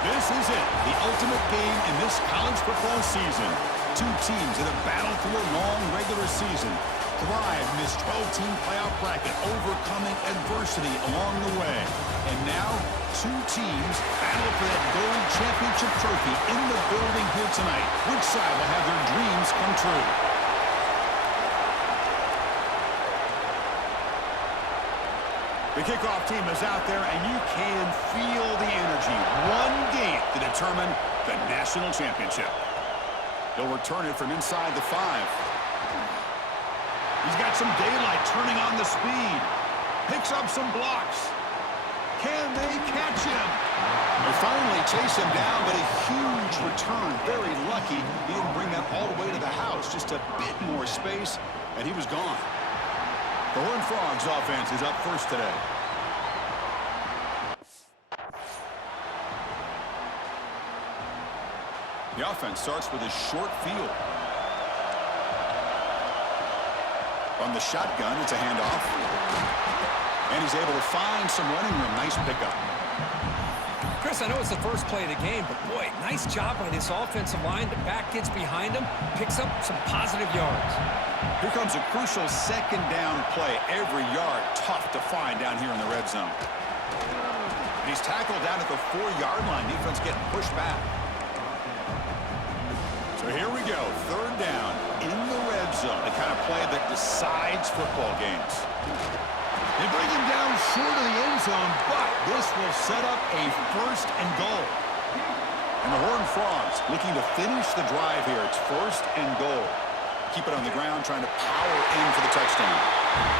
This is it, the ultimate game in this college football season. Two teams that have battled through a long regular season, thrive in this 12-team playoff bracket, overcoming adversity along the way. And now, two teams battle for that gold championship trophy in the building here tonight. Which side will have their dreams come true? The kickoff team is out there, and you can feel the energy. One game to determine the national championship. He'll return it from inside the 5. He's got some daylight turning on the speed. Picks up some blocks. Can they catch him? They finally chase him down, but a huge return. Very lucky he didn't bring that all the way to the house. Just a bit more space, and he was gone. The Horned Frogs offense is up first today. The offense starts with a short field. On the shotgun, it's a handoff. And he's able to find some running room. Nice pickup. Chris, I know it's the first play of the game, but boy, nice job by this offensive line. The back gets behind him, picks up some positive yards. Here comes a crucial second down play. Every yard tough to find down here in the red zone. He's tackled down at the 4-yard line. Defense getting pushed back. So here we go. Third down in the red zone. The kind of play that decides football games. They bring him down short of the end zone, but this will set up a first and goal. And the Horned Frogs looking to finish the drive here. It's first and goal. Keep it on the ground, trying to power in for the touchdown.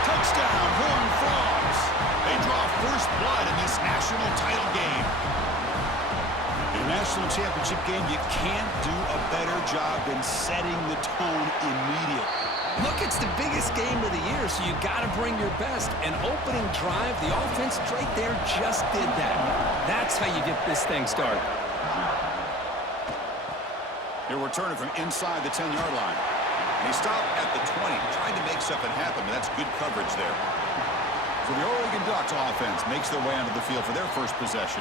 Touchdown, Horned Frogs. They draw first blood in this national title game. In a national championship game, you can't do a better job than setting the tone immediately. Look, it's the biggest game of the year, so you got to bring your best. An opening drive, the offense right there just did that. That's how you get this thing started. He'll return it from inside the 10-yard line. And he stopped at the 20, trying to make something happen, but that's good coverage there. So the Oregon Ducks offense makes their way onto the field for their first possession.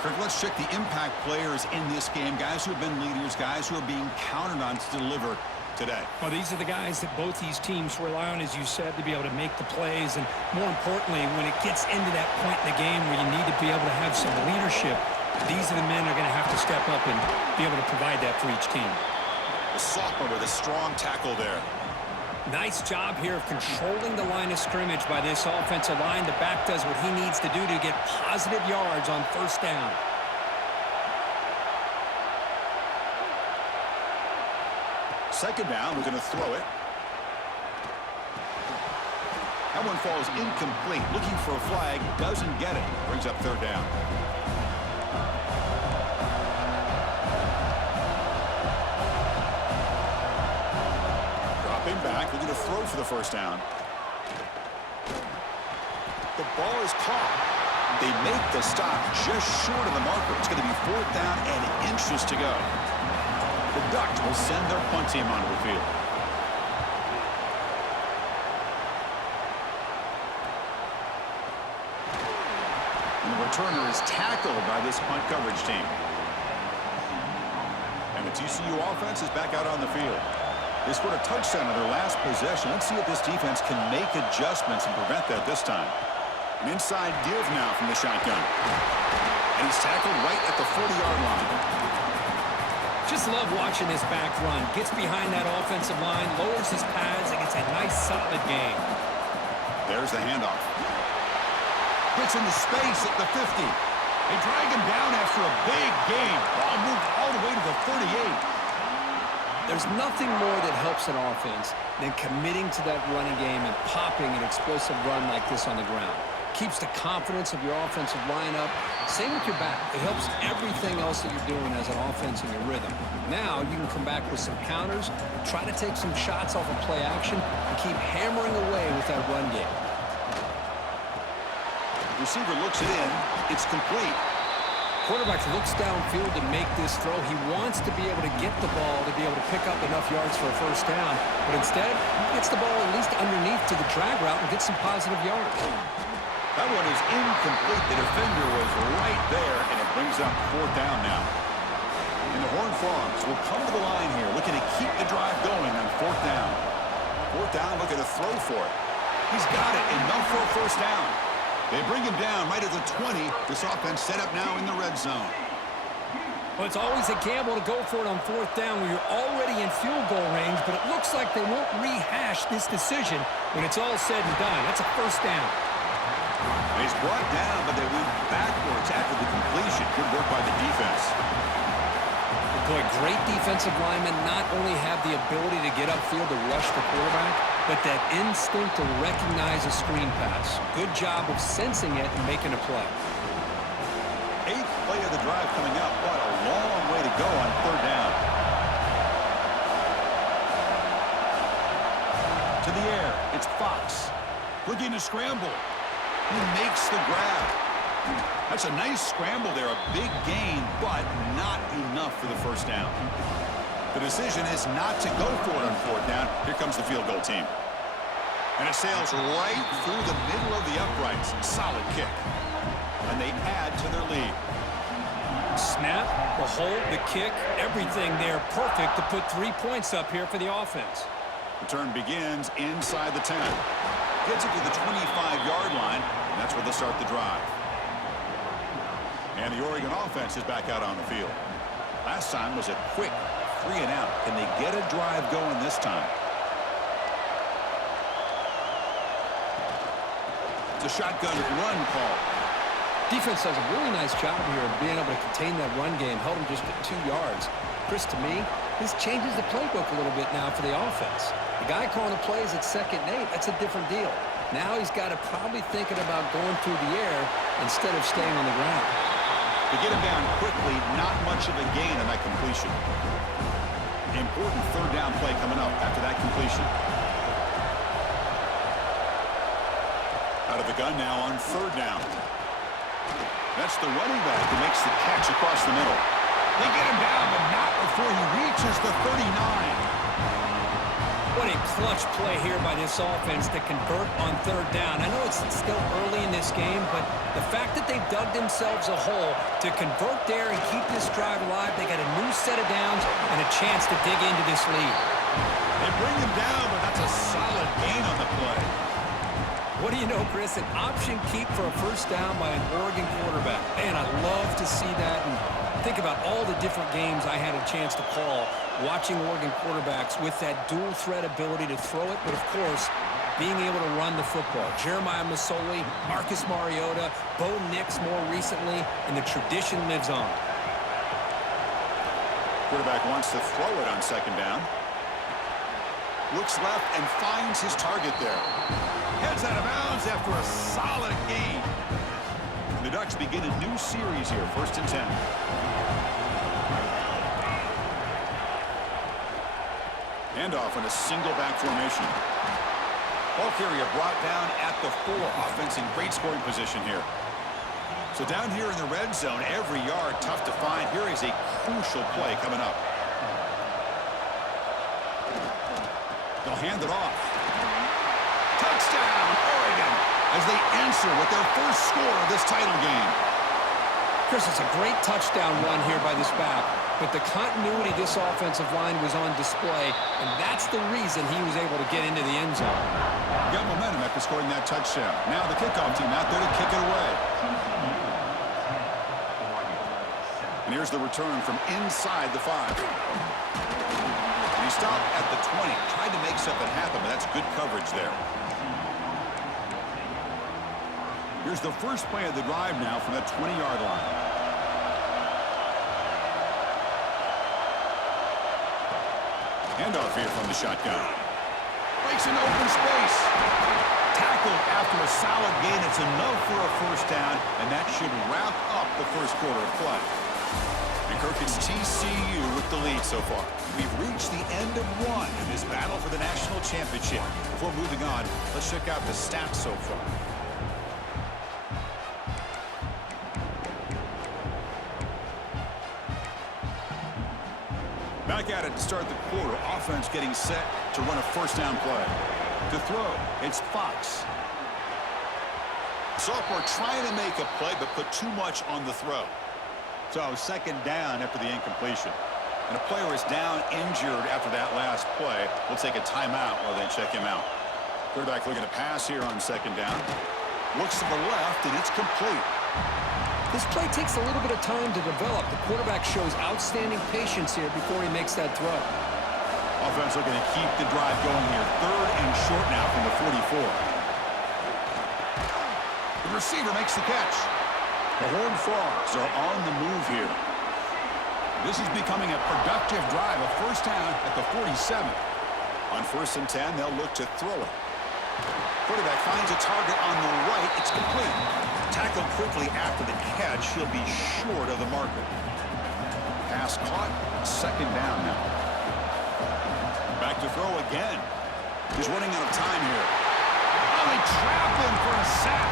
Kirk, let's check the impact players in this game, guys who have been leaders, guys who are being counted on to deliver today. Well, these are the guys that both these teams rely on, as you said, to be able to make the plays. And more importantly, when it gets into that point in the game where you need to be able to have some leadership, these are the men that are going to have to step up and be able to provide that for each team. The sophomore with a strong tackle there. Nice job here of controlling the line of scrimmage by this offensive line. The back does what he needs to do to get positive yards on first down. Second down, we're going to throw it. That one falls incomplete. Looking for a flag, doesn't get it. Brings up third down. Dropping back, looking to throw for the first down. The ball is caught. They make the stop just short of the marker. It's going to be fourth down and inches to go. The Ducks will send their punt team onto the field. And the returner is tackled by this punt coverage team. And the TCU offense is back out on the field. They scored a touchdown on their last possession. Let's see if this defense can make adjustments and prevent that this time. An inside give now from the shotgun. And he's tackled right at the 40-yard line. Just love watching this back run. Gets behind that offensive line, lowers his pads, and gets a nice, solid gain. There's the handoff. Gets into space at the 50. They drag him down after a big gain. Ball moved all the way to the 38. There's nothing more that helps an offense than committing to that running game and popping an explosive run like this on the ground. Keeps the confidence of your offensive lineup. Same with your back. It helps everything else that you're doing as an offense in your rhythm. Now you can come back with some counters, try to take some shots off of play action, and keep hammering away with that run game. Receiver looks it in. It's complete. Quarterback looks downfield to make this throw. He wants to be able to get the ball to be able to pick up enough yards for a first down. But instead, he gets the ball at least underneath to the drag route and gets some positive yards. That one is incomplete. The defender was right there, and it brings up fourth down now. And the Horned Frogs will come to the line here, looking to keep the drive going on fourth down. Fourth down, looking to throw for it. He's got it, enough for a first down. They bring him down right at the 20. This offense set up now in the red zone. Well, it's always a gamble to go for it on fourth down when you're already in field goal range, but it looks like they won't rehash this decision when it's all said and done. That's a first down. He's brought down, but they went backwards after the completion. Good work by the defense. Boy, great defensive linemen not only have the ability to get upfield to rush the quarterback, but that instinct to recognize a screen pass. Good job of sensing it and making a play. Eighth play of the drive coming up. What a long way to go on third down. To the air. It's Fox. Looking to scramble. He makes the grab. That's a nice scramble there. A big gain, but not enough for the first down. The decision is not to go for it on fourth down. Here comes the field goal team. And it sails right through the middle of the uprights. Solid kick. And they add to their lead. Snap, the hold, the kick, everything there perfect to put 3 points up here for the offense. Return begins inside the 10. Gets it to the 25-yard line, and that's where they'll start the drive. And the Oregon offense is back out on the field. Last time was a quick 3 and out. Can they get a drive going this time? It's a shotgun run call. Defense does a really nice job here of being able to contain that run game, held him just at 2 yards. Chris, to me, this changes the playbook a little bit now for the offense. The guy calling the plays at 2nd and 8, that's a different deal. Now he's got to probably thinking about going through the air instead of staying on the ground. To get him down quickly, not much of a gain on that completion. Important third down play coming up after that completion. Out of the gun now on third down. That's the running back who makes the catch across the middle. They get him down, but not before he reaches the 39. What a clutch play here by this offense to convert on third down. I know it's still early in this game, but the fact that they've dug themselves a hole to convert there and keep this drive alive, they got a new set of downs and a chance to dig into this lead. They bring him down, but that's a solid gain on the play. What do you know, Chris? An option keep for a first down by an Oregon quarterback. Man, I love to see that. And think about all the different games I had a chance to call, watching Oregon quarterbacks with that dual threat ability to throw it, but of course, being able to run the football. Jeremiah Masoli, Marcus Mariota, Bo Nix more recently, and the tradition lives on. Quarterback wants to throw it on second down. Looks left and finds his target there. Heads out of bounds after a solid gain. The Ducks begin a new series here, 1st and 10. Handoff in a single back formation. Ball carrier brought down at the 4. Offense in great scoring position here. So down here in the red zone, every yard tough to find. Here is a crucial play coming up. They'll hand it off. Touchdown, Oregon, as they answer with their first score of this title game. Chris, it's a great touchdown run here by this back, but the continuity of this offensive line was on display, and that's the reason he was able to get into the end zone. Got momentum after scoring that touchdown. Now the kickoff team out there to kick it away. And here's the return from inside the 5. And he stopped at the 20. Tried to make something happen, but that's good coverage there. Here's the first play of the drive now from that 20-yard line. Handoff here from the shotgun. Breaks an open space. Tackled after a solid gain. It's enough for a first down, and that should wrap up the first quarter of play. And Kirk, it's TCU with the lead so far. We've reached the end of one in this battle for the national championship. Before moving on, let's check out the stats so far. Back at it to start the quarter. Offense getting set to run a first down play. To throw, it's Fox. Sophomore trying to make a play, but put too much on the throw. So second down after the incompletion. And a player is down injured after that last play. We'll take a timeout while they check him out. Quarterback looking to pass here on second down. Looks to the left, and it's complete. This play takes a little bit of time to develop. The quarterback shows outstanding patience here before he makes that throw. Offense looking to keep the drive going here. Third and short now from the 44. The receiver makes the catch. The Horned Frogs are on the move here. This is becoming a productive drive. A first down at the 47. On 1st and 10, they'll look to throw it. Quarterback finds a target on the right. It's complete. Tackled quickly after the catch. He'll be short of the marker. Pass caught. Second down now. Back to throw again. He's running out of time here. Oh, they trap him for a sack.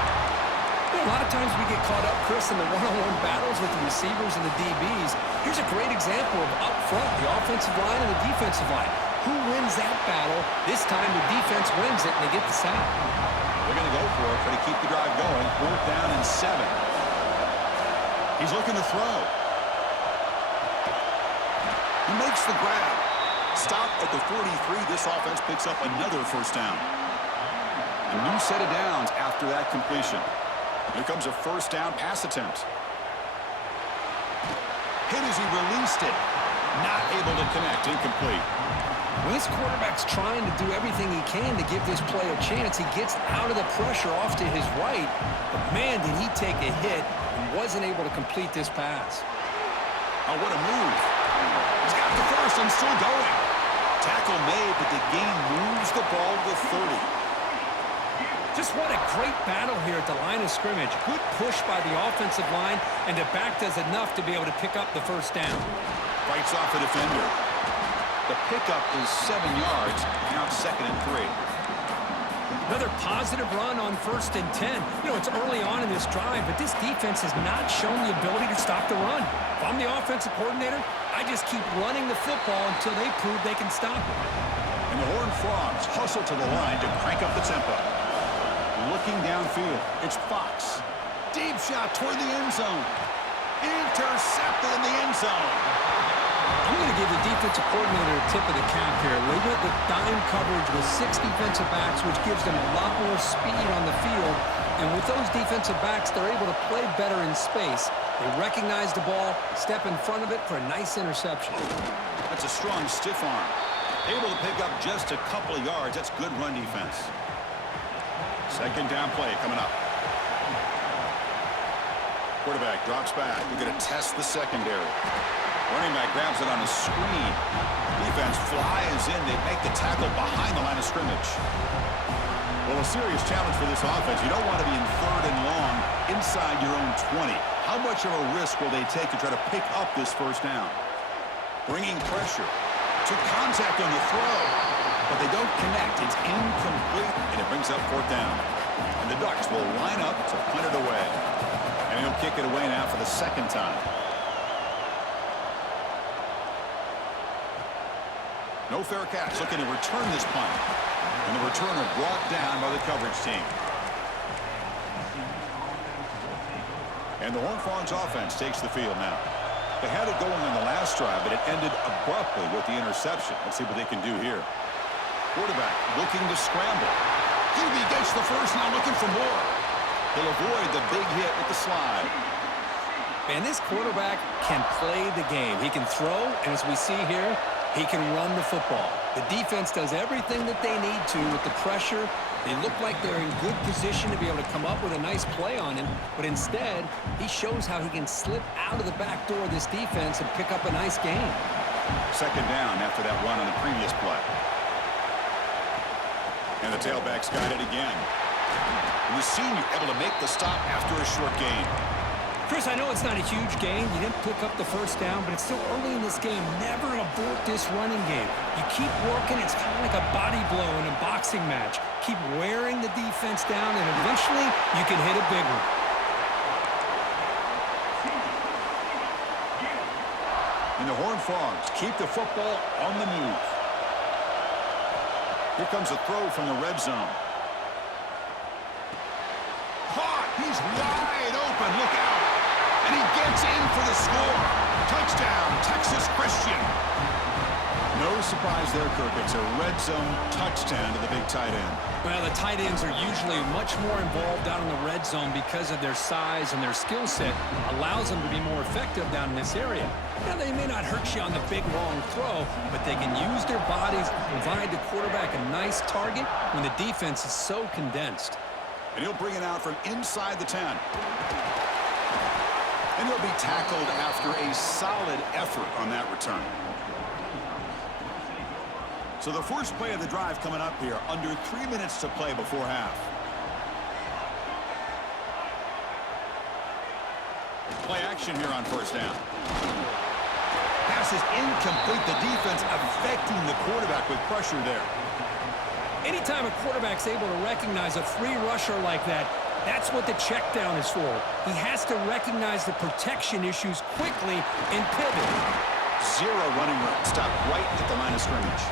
You know, a lot of times we get caught up, Chris, in the one-on-one battles with the receivers and the DBs. Here's a great example of up front, the offensive line and the defensive line. Who wins that battle? This time the defense wins it, and they get the sack. They're going to go for it, try to keep the drive going. 4th down and 7. He's looking to throw. He makes the grab. Stop at the 43. This offense picks up another first down. A new set of downs after that completion. Here comes a first down pass attempt. Hit as he released it. Not able to connect. Incomplete. When this quarterback's trying to do everything he can to give this play a chance, he gets out of the pressure off to his right. But, man, did he take a hit and wasn't able to complete this pass. Oh, what a move. He's got the first and still going. Tackle made, but the gain moves the ball to 30. Just what a great battle here at the line of scrimmage. Good push by the offensive line, and the back does enough to be able to pick up the first down. Fights off the defender. The pickup is 7 yards. Now 2nd and 3. Another positive run on 1st and 10. You know, it's early on in this drive, but this defense has not shown the ability to stop the run. If I'm the offensive coordinator, I just keep running the football until they prove they can stop it. And the Horned Frogs hustle to the line to crank up the tempo. Looking downfield, it's Fox. Deep shot toward the end zone. Intercepted in the end zone. I'm going to give the defensive coordinator a tip of the cap here. They went with dime coverage with 6 defensive backs, which gives them a lot more speed on the field. And with those defensive backs, they're able to play better in space. They recognize the ball, step in front of it for a nice interception. That's a strong stiff arm. Able to pick up just a couple of yards. That's good run defense. Second down play coming up. Quarterback drops back. We're going to test the secondary. Running back grabs it on a screen. Defense flies in. They make the tackle behind the line of scrimmage. Well, a serious challenge for this offense. You don't want to be in 3rd and long inside your own 20. How much of a risk will they take to try to pick up this first down? Bringing pressure. Took contact on the throw, but they don't connect. It's incomplete, and it brings up 4th down. And the Ducks will line up to punt it away. And he'll kick it away now for the 2nd time. No fair catch, looking to return this punt. And the returner brought down by the coverage team. And the Horned Frogs offense takes the field now. They had it going on the last drive, but it ended abruptly with the interception. Let's see what they can do here. Quarterback looking to scramble. QB gets the first, now looking for more. He'll avoid the big hit with the slide. And this quarterback can play the game. He can throw, and as we see here, he can run the football. The defense does everything that they need to with the pressure. They look like they're in good position to be able to come up with a nice play on him, but instead, he shows how he can slip out of the back door of this defense and pick up a nice gain. Second down after that run on the previous play. And the tailback's got it again. And the senior able to make the stop after a short gain. Chris, I know it's not a huge gain. You didn't pick up the first down, but it's still early in this game. Never abort this running game. You keep working. It's kind of like a body blow in a boxing match. Keep wearing the defense down, and eventually you can hit a big one. And the Horned Frogs keep the football on the move. Here comes a throw from the red zone. Caught! He's wide open. Look out. And he gets in for the score. Touchdown, Texas Christian. No surprise there, Kirk. It's a red zone touchdown to the big tight end. Well, the tight ends are usually much more involved down in the red zone because of their size and their skill set. Allows them to be more effective down in this area. Now, they may not hurt you on the big, long throw, but they can use their bodies to provide the quarterback a nice target when the defense is so condensed. And he'll bring it out from inside the 10. And he'll be tackled after a solid effort on that return. So the first play of the drive coming up here, under 3 minutes to play before half. Play action here on first down. Pass is incomplete. The defense affecting the quarterback with pressure there. Anytime a quarterback's able to recognize a free rusher like that, that's what the check down is for. He has to recognize the protection issues quickly and pivot. Zero running room. Stop right at the line of scrimmage.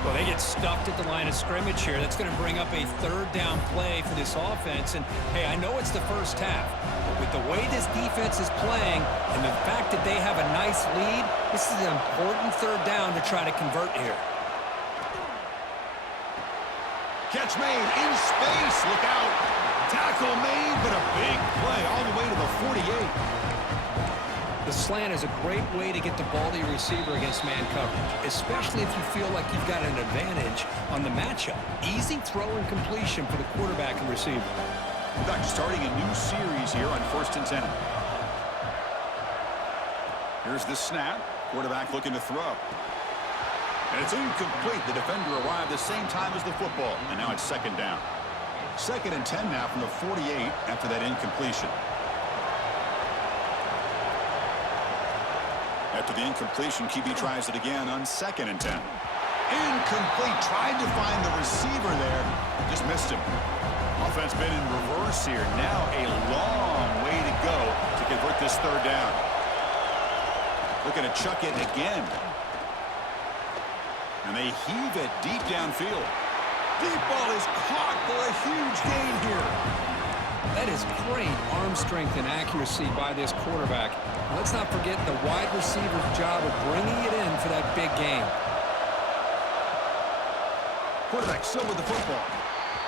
Well, they get stuffed at the line of scrimmage here. That's going to bring up a third down play for this offense. And, hey, I know it's the first half, but with the way this defense is playing and the fact that they have a nice lead, this is an important third down to try to convert here. Catch made in space. Look out. Tackle made, but a big play all the way to the 48. The slant is a great way to get the ball to your receiver against man coverage, especially if you feel like you've got an advantage on the matchup. Easy throw and completion for the quarterback and receiver. In fact, starting a new series here on 1st and 10. Here's the snap. Quarterback looking to throw. And it's incomplete. The defender arrived the same time as the football. And now it's second down. 2nd and 10 now from the 48 after that incompletion. After the incompletion, QB tries it again on 2nd and 10. Incomplete. Tried to find the receiver there. Just missed him. Offense been in reverse here. Now a long way to go to convert this third down. Looking to chuck it again. And they heave it deep downfield. Deep ball is caught for a huge gain here. That is great arm strength and accuracy by this quarterback. Let's not forget the wide receiver's job of bringing it in for that big game. Quarterback still with the football.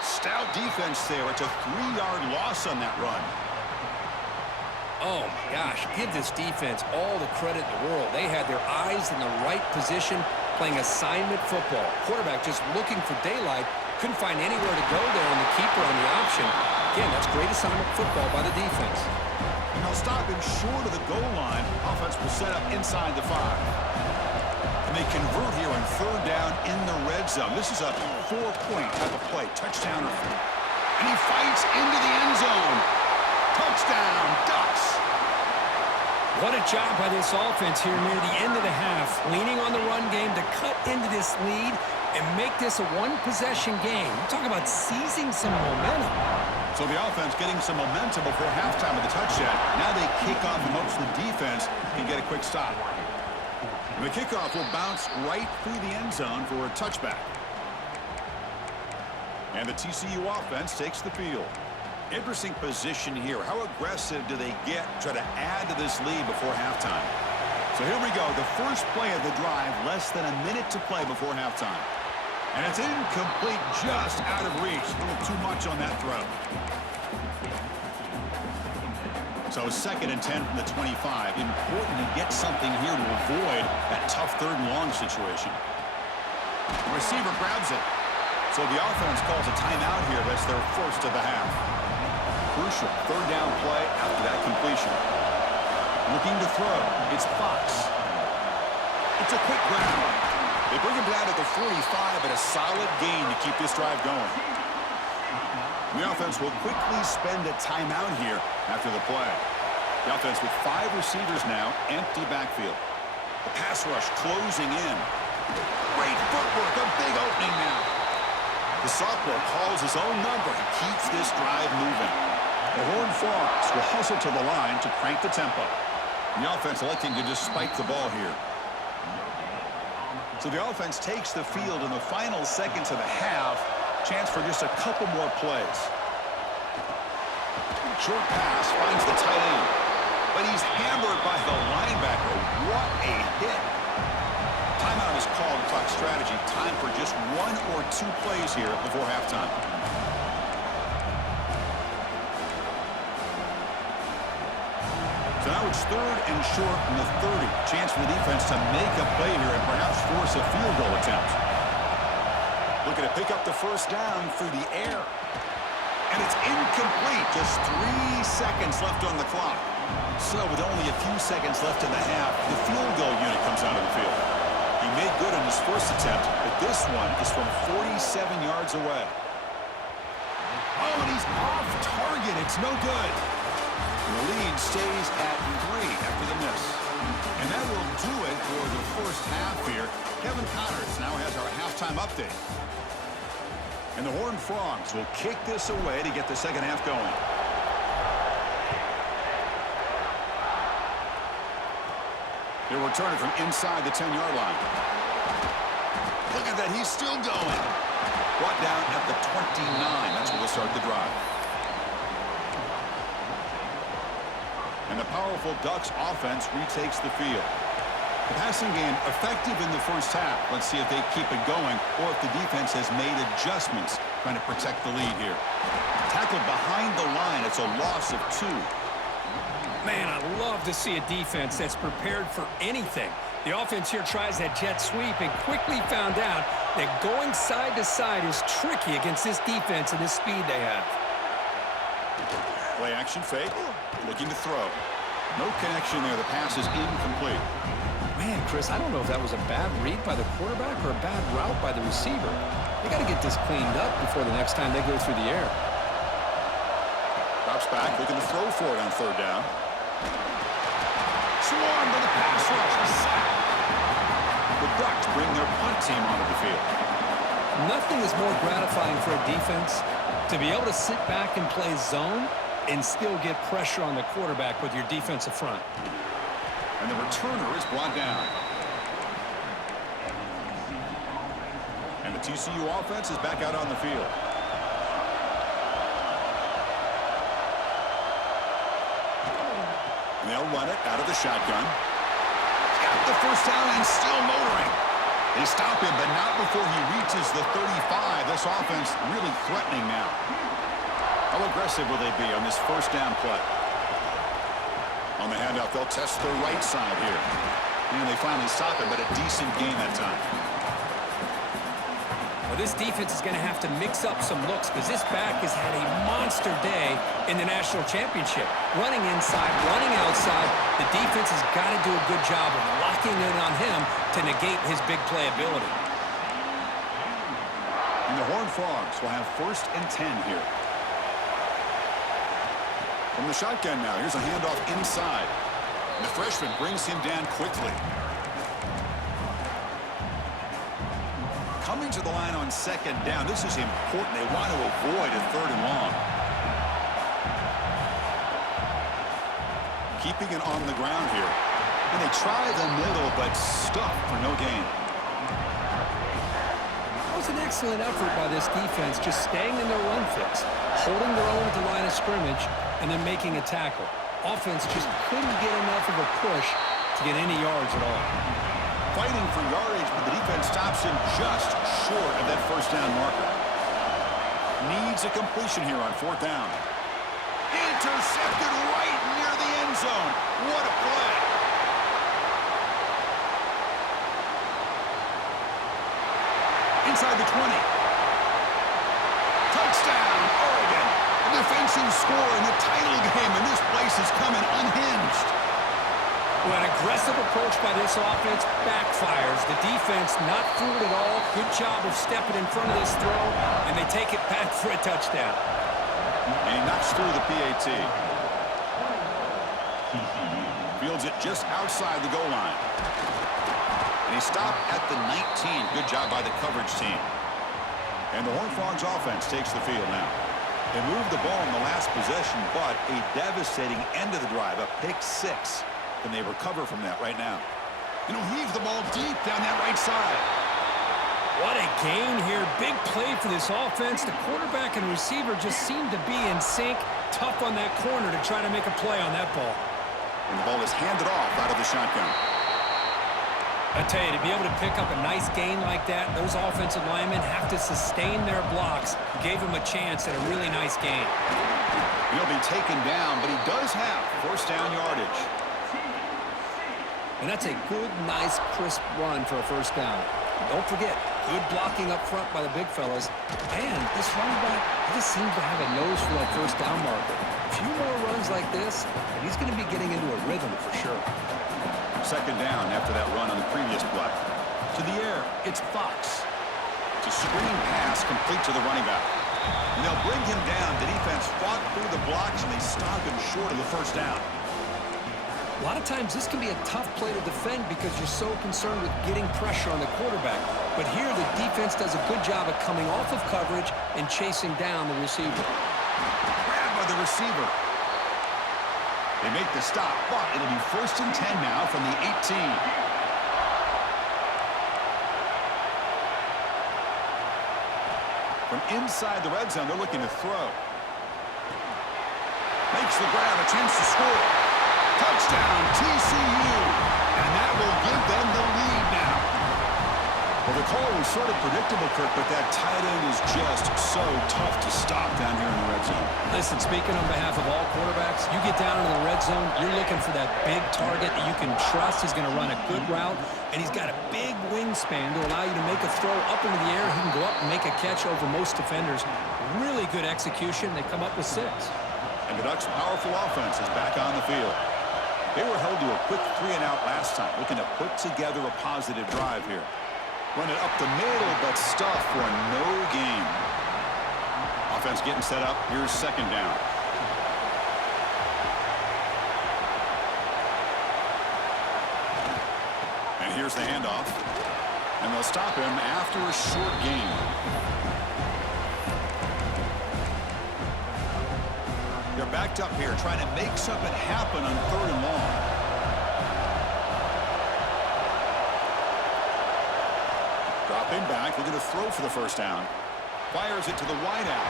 Stout defense there. It's a 3-yard loss on that run. Oh, my gosh. Give this defense all the credit in the world. They had their eyes in the right position, playing assignment football. Quarterback just looking for daylight. Couldn't find anywhere to go there, and the keeper on the option. Again, that's great assignment football by the defense. And they'll stop him short of the goal line. Offense will set up inside the 5. And they convert here on third down in the red zone. This is a 4-point type of play. Touchdown. And he fights into the end zone. Touchdown, Ducks. What a job by this offense here near the end of the half, leaning on the run game to cut into this lead and make this a one-possession game. We're talking about seizing some momentum. So the offense getting some momentum before halftime with the touchdown. Now they kick off and hopes the defense can get a quick stop. And the kickoff will bounce right through the end zone for a touchback. And the TCU offense takes the field. Interesting position here. How aggressive do they get to try to add to this lead before halftime? So here we go. The first play of the drive, less than a minute to play before halftime. And it's incomplete, just out of reach. A little too much on that throw. So 2nd and 10 from the 25. Important to get something here to avoid that tough third and long situation. The receiver grabs it. So the offense calls a timeout here. That's their first of the half. Crucial third down play after that completion. Looking to throw. It's Fox. It's a quick grab. They bring him down to the 45, but a solid gain to keep this drive going. The offense will quickly spend a timeout here after the play. The offense with 5 receivers now, empty backfield. The pass rush closing in. Great footwork, a big opening now. The sophomore calls his own number and keeps this drive moving. The Horned Frogs will hustle to the line to crank the tempo. And the offense electing to just spike the ball here. So the offense takes the field in the final seconds of the half. Chance for just a couple more plays. Short pass finds the tight end. But he's hammered by the linebacker. What a hit. Timeout is called to talk strategy. Time for just 1 or 2 plays here before halftime. So now it's 3rd and short from the 30. Chance for the defense to make a play here and perhaps force a field goal attempt. Looking to pick up the first down through the air. And it's incomplete. Just 3 seconds left on the clock. So with only a few seconds left in the half, the field goal unit comes out of the field. He made good on his first attempt, but this one is from 47 yards away. Oh, and he's off target. It's no good. And the lead stays at 3 after the miss. And that will do it for the first half here. Kevin Connors now has our halftime update. And the Horned Frogs will kick this away to get the second half going. They'll return it from inside the 10-yard line. Look at that. He's still going. Brought down at the 29. That's where we'll start the drive. And the powerful Ducks offense retakes the field. The passing game effective in the first half. Let's see if they keep it going or if the defense has made adjustments trying to protect the lead here. Tackled behind the line. It's a loss of 2. Man, I love to see a defense that's prepared for anything. The offense here tries that jet sweep and quickly found out that going side to side is tricky against this defense and this speed they have. Play action fake. Looking to throw. No connection there. The pass is incomplete. Man, Chris, I don't know if that was a bad read by the quarterback or a bad route by the receiver. They got to get this cleaned up before the next time they go through the air. Drops back, looking to throw for it on 3rd down. Swarmed by the pass rush. A sack. The Ducks bring their punt team onto the field. Nothing is more gratifying for a defense to be able to sit back and play zone and still get pressure on the quarterback with your defensive front. And the returner is brought down. And the TCU offense is back out on the field. And they'll run it out of the shotgun. He's got the first down and still motoring. They stop him, but not before he reaches the 35. This offense really threatening now. How aggressive will they be on this first down play? On the handoff, they'll test the right side here. And they finally stop it, but a decent gain that time. Well, this defense is going to have to mix up some looks because this back has had a monster day in the national championship. Running inside, running outside. The defense has got to do a good job of locking in on him to negate his big play ability. And the Horned Frogs will have 1st and 10 here. From the shotgun now, here's a handoff inside. And the freshman brings him down quickly. Coming to the line on 2nd down. This is important. They want to avoid a 3rd and long. Keeping it on the ground here. And they try the middle, but stuffed for no gain. That was an excellent effort by this defense, just staying in their run fix, holding their own at the line of scrimmage, and then making a tackle. Offense just couldn't get enough of a push to get any yards at all. Fighting for yardage, but the defense stops him just short of that first down marker. Needs a completion here on 4th down. Intercepted right near the end zone. What a play. Inside the 20. Touchdown, Oregon. A defensive score in the title game, and this place is coming unhinged. Well, an aggressive approach by this offense backfires. The defense not fooled at all. Good job of stepping in front of this throw, and they take it back for a touchdown. And he knocks through the PAT. Fields it just outside the goal line. And he stopped at the 19. Good job by the coverage team. And the Horned Frogs offense takes the field now. They moved the ball in the last possession, but a devastating end of the drive, a pick 6. And they recover from that right now. And he'll heave the ball deep down that right side. What a gain here. Big play for this offense. The quarterback and receiver just seem to be in sync. Tough on that corner to try to make a play on that ball. And the ball is handed off out of the shotgun. I tell you, to be able to pick up a nice gain like that, those offensive linemen have to sustain their blocks. Gave him a chance at a really nice gain. He'll be taken down, but he does have first down yardage. And that's a good, nice, crisp run for a first down. Don't forget, good blocking up front by the big fellas. And this running back just seems to have a nose for that first down marker. A few more runs like this, and he's going to be getting into a rhythm for sure. Second down after that run on the previous play. To the air, it's Fox. It's a screen pass complete to the running back. And they'll bring him down. The defense fought through the blocks, and they stop him short of the first down. A lot of times this can be a tough play to defend because you're so concerned with getting pressure on the quarterback. But here the defense does a good job of coming off of coverage and chasing down the receiver. Grabbed by the receiver. They make the stop, but it'll be first and 10 now from the 18. From inside the red zone, they're looking to throw. Makes the grab, a chance to score. Touchdown, TCU. And that will give them the lead now. Well, the call was sort of predictable, Kirk, but that tight end is just so tough to stop down here in the red zone. Listen, speaking on behalf of all quarterbacks, you get down into the red zone, you're looking for that big target that you can trust is going to run a good route, and he's got a big wingspan to allow you to make a throw up into the air. He can go up and make a catch over most defenders. Really good execution. They come up with 6. And the Ducks' powerful offense is back on the field. They were held to a quick 3-and-out last time, looking to put together a positive drive here. Run it up the middle, but stuff for no gain. Offense getting set up. Here's second down. And here's the handoff. And they'll stop him after a short gain. They're backed up here, trying to make something happen on 3rd and long. Dropping back, looking to throw for the first down. Fires it to the wideout.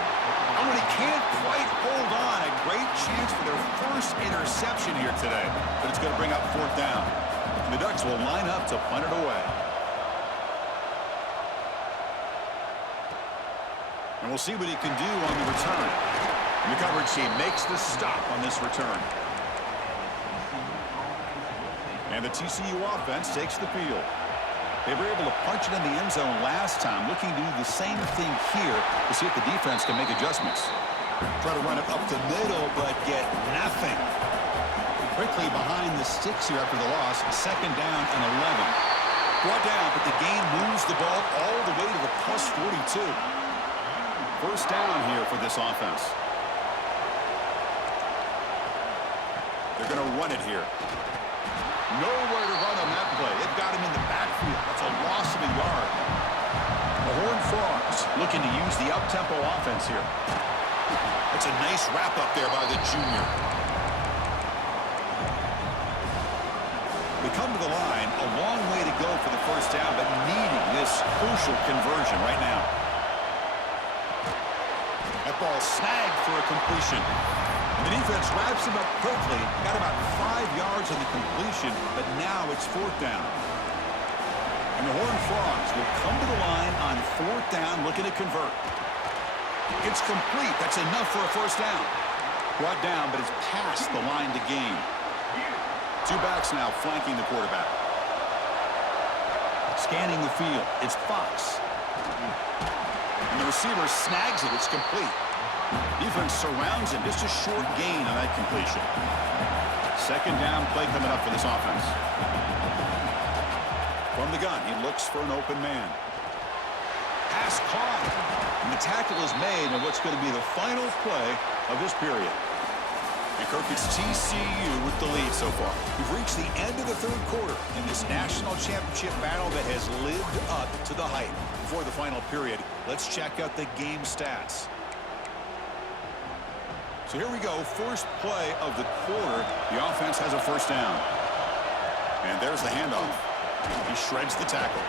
Oh, and he can't quite hold on. A great chance for their first interception here today. But it's going to bring up 4th down. And the Ducks will line up to punt it away. And we'll see what he can do on the return. And the coverage team makes the stop on this return. And the TCU offense takes the field. They were able to punch it in the end zone last time, looking to do the same thing here to see if the defense can make adjustments. Try to run it up the middle, but get nothing. Quickly behind the sticks here after the loss, second down and 11. Brought down, but the gain moves the ball all the way to the plus 42. First down here for this offense. They're going to run it here. Nowhere to run on that play. They've got him in the backfield. That's a loss of a yard. The Horned Frogs looking to use the up-tempo offense here. That's a nice wrap-up there by the junior. We come to the line. A long way to go for the first down, but needing this crucial conversion right now. That ball snagged for a completion. The defense wraps him up quickly. Got about 5 yards on the completion, but now it's 4th down. And the Horned Frogs will come to the line on 4th down, looking to convert. It's complete. That's enough for a first down. Brought down, but it's past the line to gain. 2 backs now flanking the quarterback. Scanning the field. It's Fox. And the receiver snags it. It's complete. Defense surrounds him. Just a short gain on that completion. Second down play coming up for this offense. From the gun, he looks for an open man. Pass caught. And the tackle is made on what's going to be the final play of this period. And Kirk, it's TCU with the lead so far. We've reached the end of the 3rd quarter in this national championship battle that has lived up to the hype. Before the final period, let's check out the game stats. So here we go, first play of the quarter. The offense has a first down. And there's the handoff. He shreds the tackle.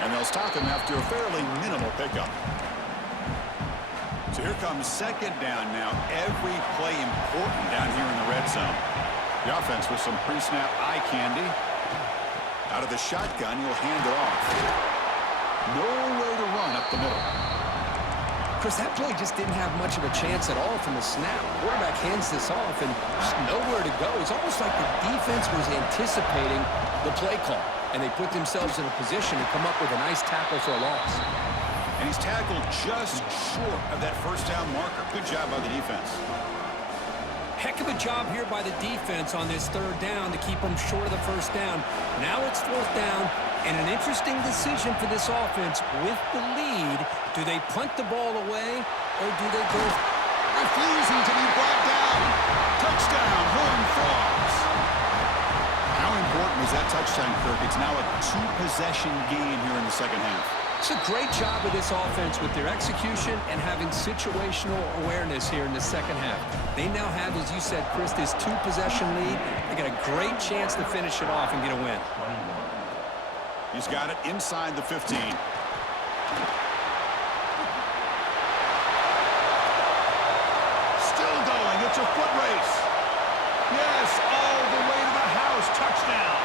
And they'll stop him after a fairly minimal pickup. So here comes second down now. Every play important down here in the red zone. The offense with some pre-snap eye candy. Out of the shotgun, he'll hand it off. Nowhere to run up the middle. Chris, that play just didn't have much of a chance at all from the snap. Quarterback hands this off and just nowhere to go. It's almost like the defense was anticipating the play call, and they put themselves in a position to come up with a nice tackle for a loss. And he's tackled just short of that first down marker. Good job by the defense. Heck of a job here by the defense on this third down to keep them short of the first down. Now it's fourth down, and an interesting decision for this offense with the lead. Do they punt the ball away, or do they go? Refusing to be brought down. Touchdown, Horned Frogs. How important was that touchdown, Kirk? It's now a two-possession game here in the second half. It's a great job of this offense with their execution and having situational awareness here in the second half. They now have, as you said, Chris, this two-possession lead. They got a great chance to finish it off and get a win. He's got it inside the 15. Still going. It's a foot race. Yes, all the way to the house. Touchdown.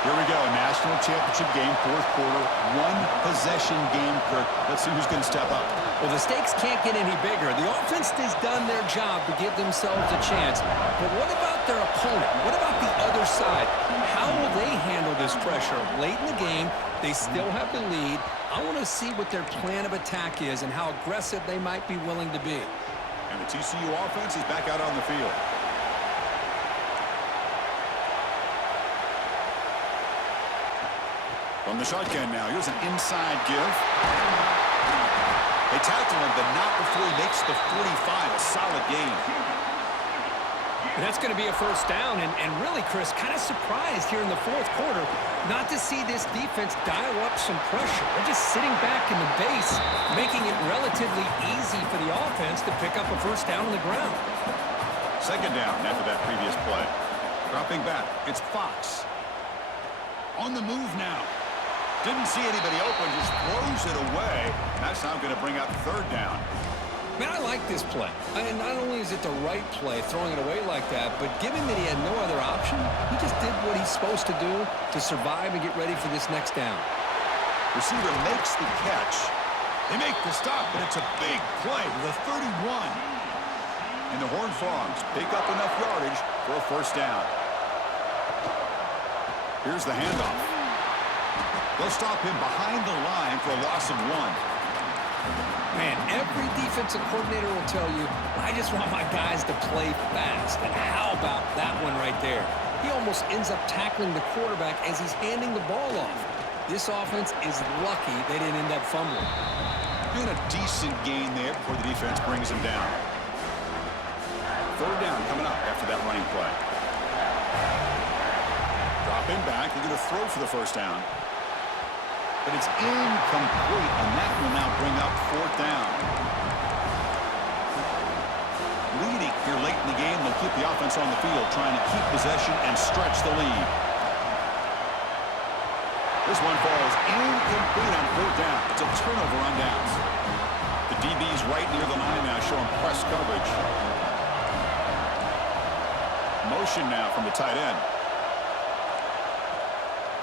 Here we go, national championship game, fourth quarter, one-possession game, Kirk. Let's see who's going to step up. Well, the stakes can't get any bigger. The offense has done their job to give themselves a chance. But what about their opponent? What about the other side? How will they handle this pressure? Late in the game, they still have the lead. I want to see what their plan of attack is and how aggressive they might be willing to be. And the TCU offense is back out on the field. From the shotgun now, here's an inside give. They tackle him, but not before he makes the 45. A solid game. And that's going to be a first down. And really, Chris, kind of surprised here in the fourth quarter not to see this defense dial up some pressure. They're just sitting back in the base, making it relatively easy for the offense to pick up a first down on the ground. Second down after that previous play. Dropping back, it's Fox. On the move now. Didn't see anybody open, just throws it away. That's now going to bring up third down. Man, I like this play. And not only is it the right play, throwing it away like that, but given that he had no other option, he just did what he's supposed to do to survive and get ready for this next down. Receiver makes the catch. They make the stop, but it's a big play to the 31. And the Horned Frogs pick up enough yardage for a first down. Here's the handoff. They'll stop him behind the line for a loss of 1. Man, every defensive coordinator will tell you, I just want my guys to play fast. And how about that one right there? He almost ends up tackling the quarterback as he's handing the ball off. This offense is lucky they didn't end up fumbling. Doing a decent gain there before the defense brings him down. Third down coming up after that running play. Drop him back. They're going to throw for the first down. But it's incomplete, and that will now bring up fourth down. Leading here late in the game, they'll keep the offense on the field, trying to keep possession and stretch the lead. This one falls incomplete on fourth down. It's a turnover on downs. The DB's right near the line now, showing press coverage. Motion now from the tight end.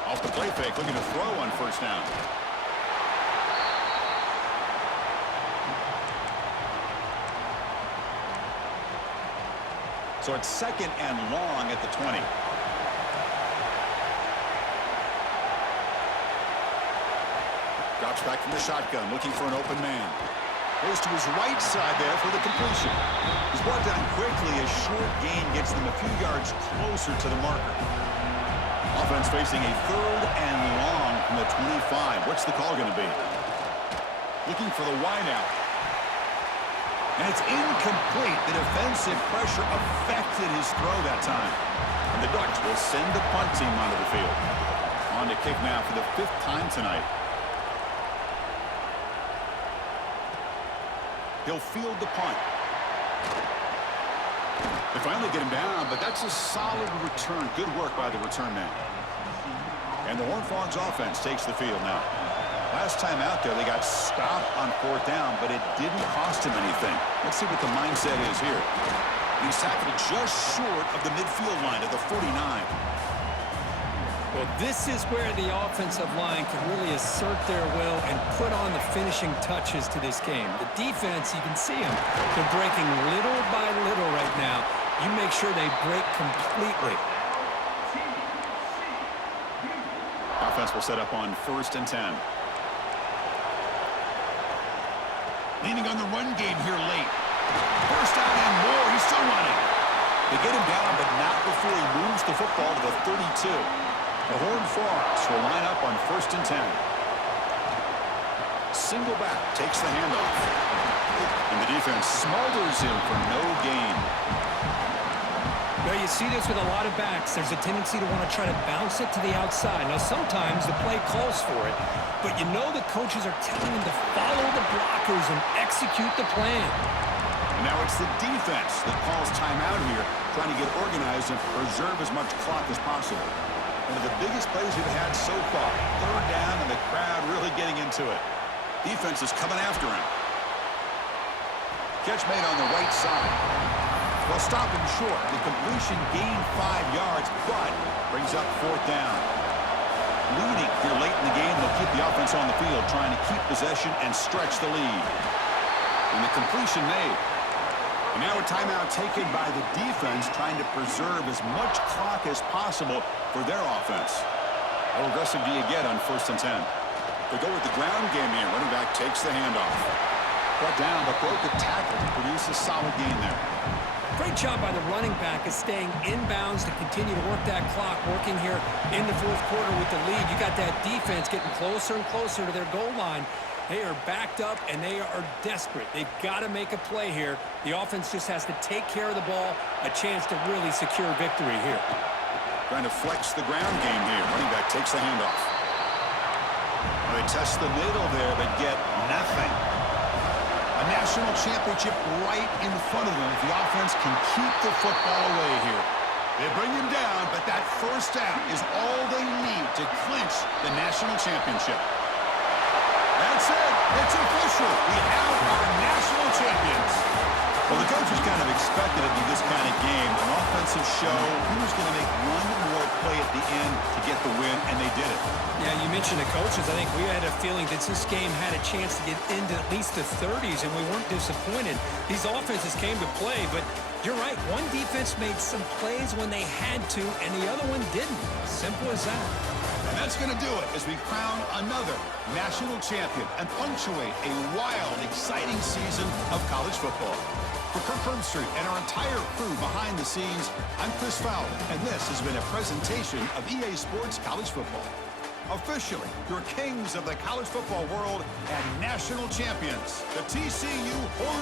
Off the play fake, looking to throw on first down. So it's second and long at the 20. Drops back from the shotgun, looking for an open man. Goes to his right side there for the completion. He's brought down quickly as short gain gets them a few yards closer to the marker. Offense facing a third and long from the 25. What's the call going to be? Looking for the wideout. And it's incomplete. The defensive pressure affected his throw that time. And the Ducks will send the punt team onto the field. On to kick now for the 5th time tonight. He'll field the punt. They finally get him down, but that's a solid return. Good work by the return man. And the Horned Frogs offense takes the field now. Last time out there, they got stopped on 4th down, but it didn't cost him anything. Let's see what the mindset is here. He's tackled just short of the midfield line at the 49. Well, this is where the offensive line can really assert their will and put on the finishing touches to this game. The defense, you can see them. They're breaking little by little right now. You make sure they break completely. Offense will set up on 1st and 10. Leaning on the run game here late. First down and more. He's still running. They get him down, but not before he moves the football to the 32. The Horned Frogs will line up on 1st and 10. Single back takes the handoff. And the defense smothers him for no gain. Well, you see this with a lot of backs. There's a tendency to want to try to bounce it to the outside. Now, sometimes the play calls for it, but you know the coaches are telling them to follow the blockers and execute the plan. And now it's the defense that calls timeout here, trying to get organized and preserve as much clock as possible. One of the biggest plays we've had so far. 3rd down, and the crowd really getting into it. Defense is coming after him. Catch made on the right side. Well, stop him short. The completion gained 5 yards, but brings up 4th down. Leading here late in the game, they'll keep the offense on the field, trying to keep possession and stretch the lead. And the completion made. And now a timeout taken by the defense, trying to preserve as much clock as possible for their offense. How aggressive do you get on 1st and 10? They go with the ground game here. Running back takes the handoff. Brought down, but broke a tackle to produce a solid gain there. Great job by the running back is staying inbounds to continue to work that clock, working here in the 4th quarter with the lead. You got that defense getting closer and closer to their goal line. They are backed up, and they are desperate. They've got to make a play here. The offense just has to take care of the ball, a chance to really secure victory here. Trying to flex the ground game here. Running back takes the handoff. Well, they test the middle there, but get nothing. A national championship right in front of them if the offense can keep the football away here. They bring him down, but that 1st down is all they need to clinch the national championship. That's it. It's official. We have our national champions. Well, the coaches kind of expected it to be this kind of game, an offensive show. Who was going to make one more play at the end to get the win, and they did it. Yeah, you mentioned the coaches. I think we had a feeling that this game had a chance to get into at least the 30s, and we weren't disappointed. These offenses came to play, but you're right. One defense made some plays when they had to, and the other one didn't. Simple as that. And that's going to do it as we crown another national champion and punctuate a wild, exciting season of college football. For Kirk Herbstreit and our entire crew behind the scenes, I'm Chris Fowler, and this has been a presentation of EA Sports College Football. Officially, your kings of the college football world and national champions, the TCU Horned